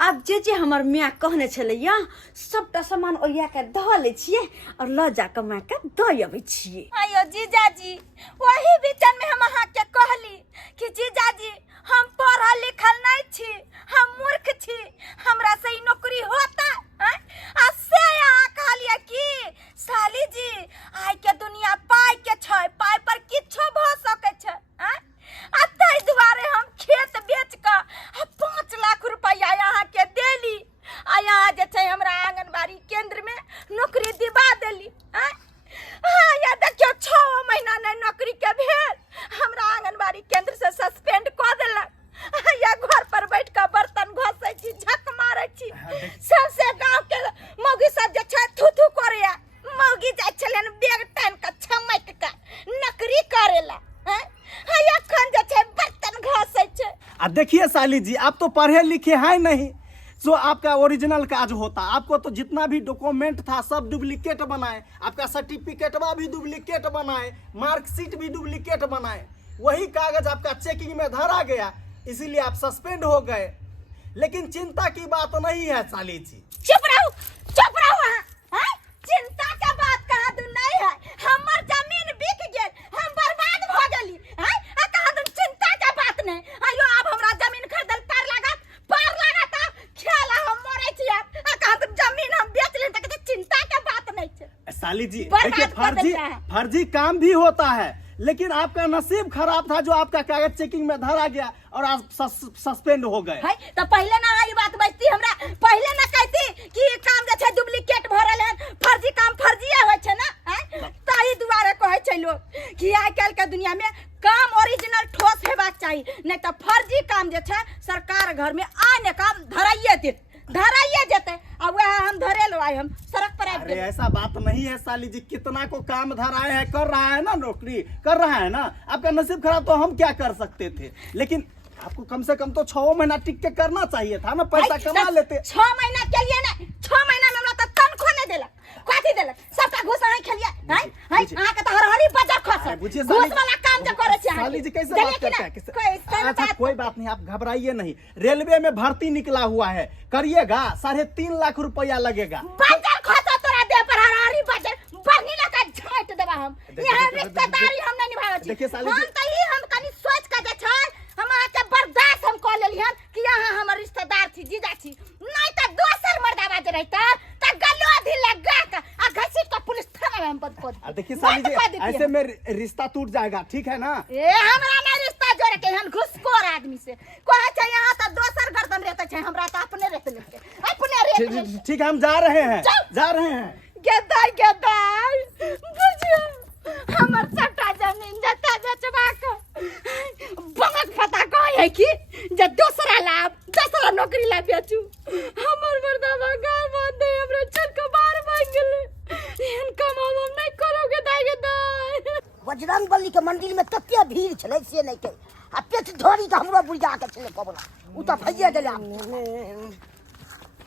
अब जे हमर मियाँ कहने छले या सबटा सामान ओरिया के ध ले छिए और ल जा के माँ के द अबै छिए। आयो जीजाजी, वही बीचन में हम अहाँ के कहली कि जीजाजी हम पढ़ल लिखल नहीं छी, हम मूर्ख छी, हमरा से ई नौकरी होता हैं? आ से यहाँ कहलिए कि साली जी आइ के दुनिया पाई के छै, पाई पर किछो भ सकै छै हैं? आ ताहि दुआरे हम खेत बेच के 5 लाख रुपया यहाँ के देली, आ यहाँ जे छै हमरा आंगनबाड़ी केंद्र में नौकरी दिवा देली हैं? हाँ या देखियो 6 महीना नहीं नौकरी के भेल, हमरा आंगनबाड़ी केंद्र से सस्पेंड कर देलक। या घर पर बैठ के बर्तन घोसै छी, झक मारै छी, सबसे गांव के मौगी सब जे छै थू थू करैया, मौगी जाय छलन बैग टान के छमैक के नौकरी करेला हैं? या खन जे छै बर्तन घोसै छै। अब देखिए साली जी, आप तो पढ़े लिखे हैं नहीं, जो आपका ओरिजिनल काज होता, आपको तो जितना भी डॉक्यूमेंट था सब डुप्लीकेट बनाए, आपका सर्टिफिकेट भी डुप्लीकेट बनाए, मार्कशीट भी डुप्लीकेट बनाए, वही कागज आपका चेकिंग में धरा गया, इसीलिए आप सस्पेंड हो गए। लेकिन चिंता की बात नहीं है साली जी। चुप रहो हैं? चिंता के बात कहा तू नहीं है, हमर जमीन बिक गेल, हम बर्बाद भ गेली हैं? आ कहा तू चिंता के बात नहीं। आयो अब हमरा जमीन खरीदल पार लागत खेला हम मरै छी। आ कहा तू जमीन हम बेच लेन त चिंता के बात नहीं छै। साली जी बर्बाद देखिए, कर देता है। फर्जी काम भी होता है, लेकिन आपका नसीब खराब था जो आपका कागज चेकिंग में धरा गया और आप सस्पेंड हो गए। है तो पहले ना आई बात बचती, हमरा पहले ना कहती कि काम जे छै डुप्लीकेट भरल है, फर्जी काम फर्जीए होय छै ना हैं? ताही दुआरे कहै छै लोग कि आइ काल्हि के दुनिया में काम ओरिजिनल ठोस हेबाक चाही, नहीं तो फर्जी काम जे छै सरकार घर में आने काम धराइए जेते। अब वह हम धरे लो आए, हम सड़क पर आबि अरे गेल। ऐसा बात नहीं है साली जी, कितना को काम धराए है, कर रहा है ना, नौकरी कर रहा है ना। आपका नसीब खराब तो हम क्या कर सकते थे, लेकिन आपको कम से कम तो 6 महीना टिक के करना चाहिए था ना, पैसा कमा लेते। 6 महीना के लिए ना, 6 महीना में हमरा तो तनखो नहीं देलक, कथी देलक, सबका घूस अहाँ खेलिए हैं? अहाँ के तो हर बजार खस बुझिए घूस वाला काम जे करे छी अहाँ। साली जी कैसे बात करते हैं? अच्छा कोई बात नहीं, आप घबराइए नहीं, रेलवे में भर्ती निकला हुआ है, करिएगा, 3.5 लाख रुपया लगेगा। बजार खस तोरा दे पर हर बजार बनी ना का झाट देबा हम। यहाँ रिश्तेदारी हम नहीं निभावे छी। देखिए साली जी, हम तो ही हम कनी सोच के जे छै हम अहाँ के बर्दाश्त हम कर लेली हन कि यहाँ हमर रिश्तेदार छी, जीजा छी, नहीं तो दोसर मर्दावा जे रहता त गलो अधी लगा के आ घसीट के पुलिस थाना में हम पद। देखिए साली जी, ऐसे में रिश्ता टूट जाएगा, ठीक है ना? ए हमरा ना रिश्ता जोड़े के हन घुसखोर आदमी से कहे छै, यहाँ तो दोसर गर्दन रहते छै, हमरा तो अपने रहते अपने ठीक है, हम जा रहे हैं, जा रहे हैं। गेदाई बुझियो हमर सबटा जमीन जता बेचबा के बंगक पता कहे कि जे दूसरा लाभ दूसरा नौकरी ला बेचू, हमर मर्दावा गाय बांध दे, हमरा चल के बाहर भाग गेले, एहन काम हम नहीं करोगे दाई। बजरंगबली के मंदिर में तते भीड़ छले से नहीं के, आ पेट झोरी के हमरो बुढ़िया के छले कबला, उ त भइए देला।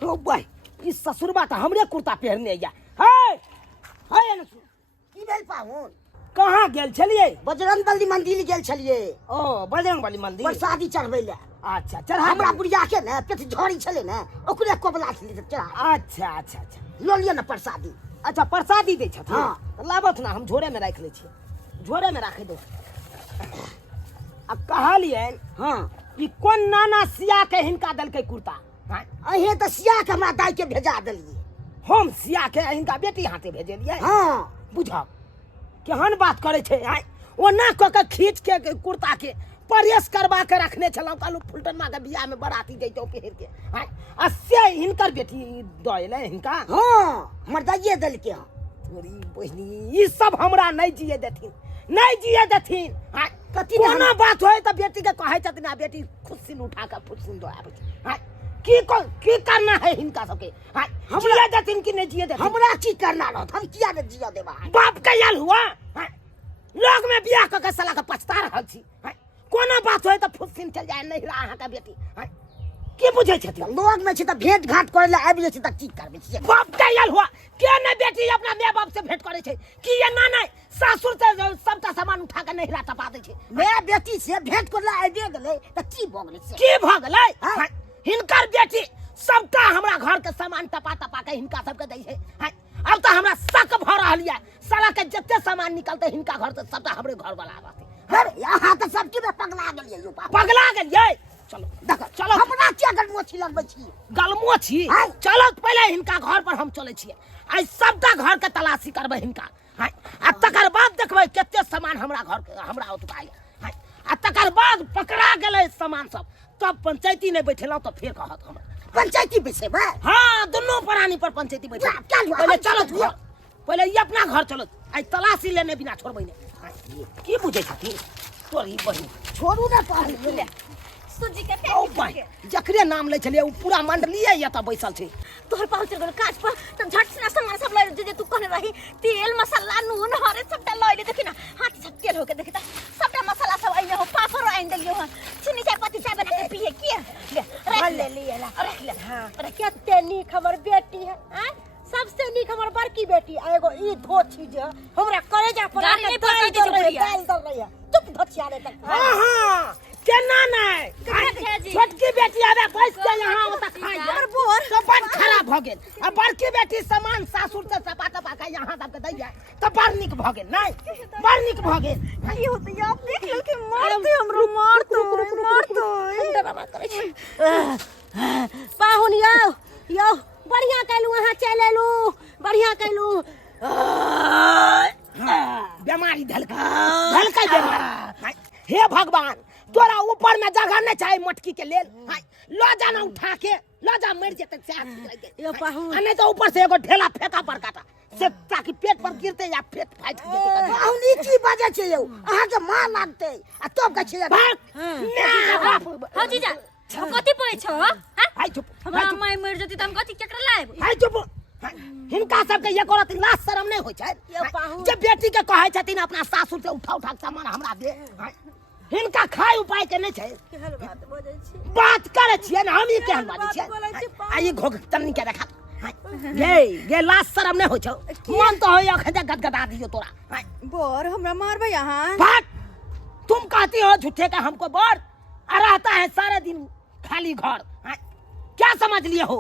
ओ भाई ई ससुरबा त हमरे कुर्ता पहनने या है न की भेल पाहुन? कहाँ गेल छलिए? बजरंगबली मंदिर गेल छलिए, ओ बजरंगबली मंदिर प्रसादी चढ़बै ले। अच्छा चढ़ा हमरा बुढ़िया के ने पेट झोरी छले ने, ओकरे कबला छले चढ़ा। अच्छा अच्छा अच्छा लो लियो ना प्रसादी। अच्छा प्रसादी दै छथिन? हाँ। लाबत ना, हम झोरे में राख ले छियै, झोरे में राखे दो। अब कहलियन हाँ ई कोन नाना सिया के हिनका दलकै कुर्ता? हाँ? अहे त सिया के हमरा दाई के भेजा देलिए। हम सिया के हिनका बेटी हाथे भेजलियै? हाँ बुझब केहन बात करे छै? आय ओना क के खींच के कुर्ता के परहेज करवा के रखने छलौ कहलू फुलटन माँ के बियाह में बराती जैतो पहिर के हां अस्से हिनकर बेटी दले हिनका हाँ हमर दाइये दल के तोरी बहिनी ई सब हमरा नहीं जिए देथिन हां कथी कोनो बात होय त बेटी के कहै छथिन आ बेटी खुशिन उठा के फुसिन दो आबै छै हां की करना है हिनका सबके हां जिए देथिन कि नहीं जिए देथिन हमरा की करना रहत हम किया ने जिया देबा बाप के आयल हुआ हां लोग में बियाह क के साला के पछता रहल छी हां कोनो बात होय त फुसिन चल जाय नहीं रहा अहाँ का बेटी हां की बुझै छथिन लोग में छी त भेंट घाट करे ले आबि जाइ छी त की करबै छी बाप के आयल हुआ के ने बेटी अपना माय बाप से भेंट करे छै कि ये ना नहीं सासुर से सबका सामान उठा के नहीं टपा दे छै मैं बेटी से भेंट करे ले आबि गेलै त की भ गेलै से की भ गेलै हाँ। हिनकर बेटी सबटा हमरा घर के सामान टपा के हिनका सबके दै छै हां अब तो हमरा शक भ रहल ये साला के जत्ते सामान निकलते हिनका घर से सबटा हमरे घर वाला रहते अरे यहाँ त सबकी में पगला गेलियै यो बाप पगला गेलियै चलो देख चलो हमरा क्या गलमोछी लगबै छी गलमो छी हाँ। चलो पहले हिनका घर पर हम चले छियै आई सबटा घर के तलाशी करबै हिनका हां आ तकर बाद देखबै कते सामान हमरा घर के हमरा ओतबा ये हां आ तकर बाद पकड़ा गेलै सामान सब तब पंचायती नहीं बैठेलौ तो फिर कहत हम पंचायती बैसे बे हाँ दोनों प्राणी पर पंचायती बैठे क्या हुआ? पहले चलो घर पहले ये अपना घर चलो आई तलाशी लेने बिना छोड़बै नहीं की बुझै छथिन तोरी बहिन छोड़ू ना पहले सूजी के ओ भाई जकरे नाम ले छलिए उ पूरा मंडलीय ये त बैसल छै तोहर पहुंच गेल काज पर त झट से ना सामान सब लय जे तू कहने रही तेल मसाला नून हरे सबटा लय ले देखी ना हाथ सब तेल होके देखी त सबटा मसाला सब आइने हो पापड़ आइन देलियो ह चीनी चाय पत्ती चाय बना के पिए की ले रख ले लिए ला रख ले हां अरे कितने नीक हमर बेटी है हैं सबसे नीक हमर बड़की बेटी आ एगो ई धोछी जे हमरा कलेजा पर गाड़ी नहीं पकड़ दी बुढ़िया। डाल दल रही है चुप धोछिया रे तक हां हां केना नहीं छोटकी बेटी आवे बैस के यहाँ ओता खाई हमर बोर सब खराब भ गेल आ बड़की बेटी सामान सासुर से टपा के यहाँ सबके दै जाय त बड़ निक भ गेल नहीं बड़ निक भ गेल की होत आप देख लो कि मारते हमरो मारतो डरामा करे छै पाहुन यो बढ़िया कैलू वहां चल एलू बढ़िया कैलू बीमारी धलकै बीमारी हे भगवान तोरा ऊपर में जगह नहीं चाहिए मटकी के लेल लो जाना उठा के लो जा मर जेते से यो पाहुन नहीं तो ऊपर से एगो ढेला फेंका पर काटा से ताकि पेट पर गिरते या पेट फाट जेते पाहुन ई की बाजे छै यौ अहाँ के मां लागतै आ तब कहै छै भाग हाँ जीजा कथी पड़े छो हां हाय चुप हमरा माय मर जती त हम कथी केकरा लायब हाय चुप हिनका सबके ये करत लाज शरम नहीं होय छै जब बेटी के कहै छथिन अपना सासुर से उठा के सामान हमरा दे हिनका खाय उपाय के नहीं छै केहन बात बोलै छी बात करे छियै ना हम ई केहन बात छियै आ ई घोग तन्नी के देखा ये लाज शरम नहीं होय छौ मन तो होय अखन गदगदा दियो तोरा बोर हमरा मारबे यहां भाग तुम कहती हो झूठे का हमको बोर आ रहता है सारे दिन खाली घर क्या समझ लिए हो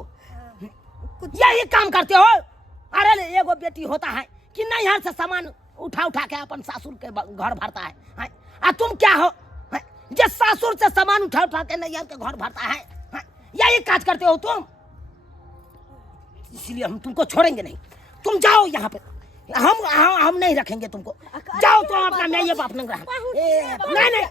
यही काम करते हो अरे एगो बेटी होता है कि नहीं हर से सामान उठा के अपन सासुर के घर भरता है आ तुम क्या हो जे सासुर से सामान उठा के नहीं के घर भरता है यही काज करते हो तुम इसलिए हम तुमको छोड़ेंगे नहीं तुम जाओ यहाँ पे हम नहीं रखेंगे तुमको जाओ तुम अपना मैं ये बाप नहीं नहीं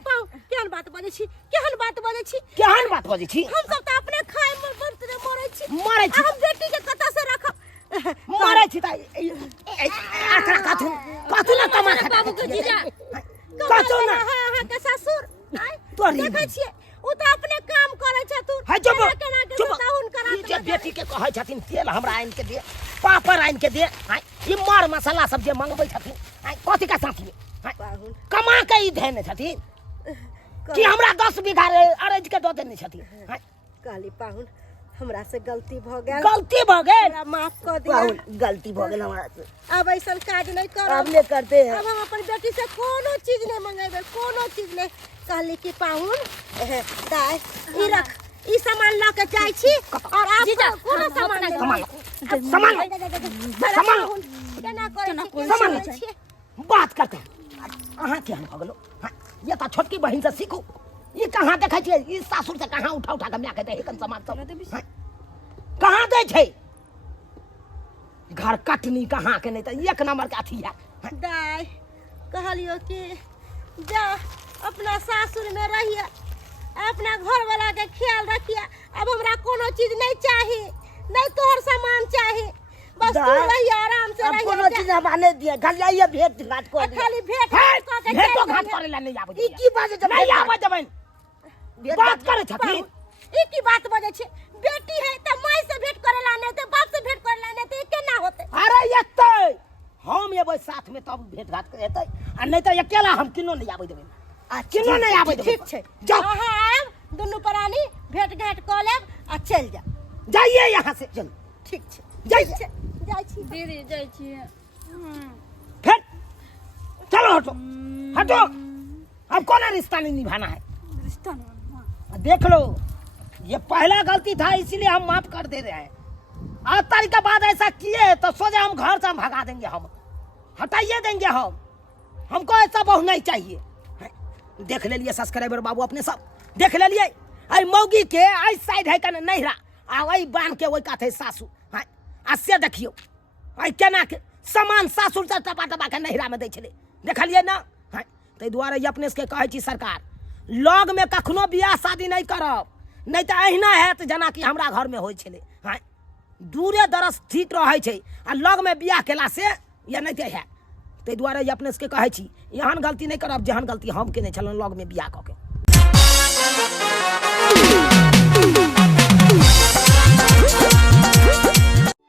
केहन बात बोलै छी केहन बात बोलै छी केहन बात बजे छी हम सब त अपने खाए में बनते मरै छी मरै छी हम बेटी के कता से रखब मरै छी त आखरा काथुन ना कमा खाता बाबू के जीजा काथुन ना हां के ससुर तोरी देखै छियै ओ त अपने काम करै छथुन है चुप केना के चुप बताहुन करा ई जे बेटी के कहै छथिन तेल हमरा आइन के दे पापड़ आइन के दे ई मार मसाला सब जे मंगबै छथिन कथी का साथी कमा के ई देने छथिन कि हमरा 10 बीघा अरज के दो देने छथिन कहली पाहुन हमरा से गलती भ गेल गलती भ गेल हमरा माफ कर दिया गलती भ गेल हमरा से अब ऐसा काज नहीं करब अब नहीं करते हैं अब हम अपन बेटी से कोनो चीज नहीं मंगेबे कोनो चीज नहीं कहली कि पाहुन दाय ई रख ई सामान ला के जाय छी और आप जीजा, कोनो सामान नहीं सामान सामान केना करे सामान छी बात करते हैं अहाँ के हम भगलो ये तो छोटकी बहन से सीखो ये कहाँ देखै छियै ई सासुर से कहाँ उठा के म्या के दे कन सामान सब कहाँ दे छै घर कटनी कहाँ के नहीं तो एक नंबर के अथी है दाय कहलियो कि जा अपना सासुर में रहिए, अपना घर वाला के ख्याल रखिए। अब हमरा कोनो चीज नहीं चाहिए, नहीं तोहर सामान चाहिए, बस तू रहिए आराम से अब कोनो रहिए। चीज हम आने दिए, घर जाइए भेंट घाट को खाली भेंट है, कऽ के भेंटो चलि घाट जाइए। करे ला नहीं आबै ई की बात है? नहीं आबै जबन बात करे छथिन। ई की बात बजे छे? बेटी है त माई से भेंट करे ला नहीं, त बाप से भेंट करे ला नहीं, त ई केना होते? अरे एतै हम एबै साथ में तब भेंट घाट हेतै, आ नहीं तो अकेला हम किनो नहीं आबै देबै। किनो नहीं आबै देबै। ठीक छे, जाओ आब दुनू प्राणी भेंट घाट कऽ लेब आ चल जा। जाइए यहाँ से चल ठीक छे, जाइए जाइ छी। दीदी जाइ छियै। फिर चलो हटो हटो, अब कौन रिश्ता नहीं निभाना है। रिश्ता नहीं। देख लो ये पहला गलती था, इसीलिए हम माफ कर दे रहे हैं। आज तारीख के बाद ऐसा किए तो सोचे हम घर से हम भगा देंगे, हम हटाइए देंगे हम। हमको ऐसा बहू नहीं चाहिए। देख ले लिए सब्सक्राइबर बाबू अपने सब देख ले लिए। आई मौगी के आई साइड है कने नहिरा, आ वही बांध के वही काथे सासू। हाँ से देखियो आई केना के सामान सासुर से टपा टपा के नहिरा में दै छले, देखलिए ना। हाँ ताहि दुआरे ये अपने से कहै छी सरकार, लग में कखनो बियाह शादी नहीं करब, नहीं तो अहिना हैत जेना कि हमरा घर में होइ छलै। हाँ दूरे दरस ठीक रहै छै, आ लग में बियाह केला से या नहीं है। ताहि दुआरे ये अपने से कहै छी एहन गलती नहीं करब जेहन गलती हम केने छलहुँ लग में बियाह कऽ के।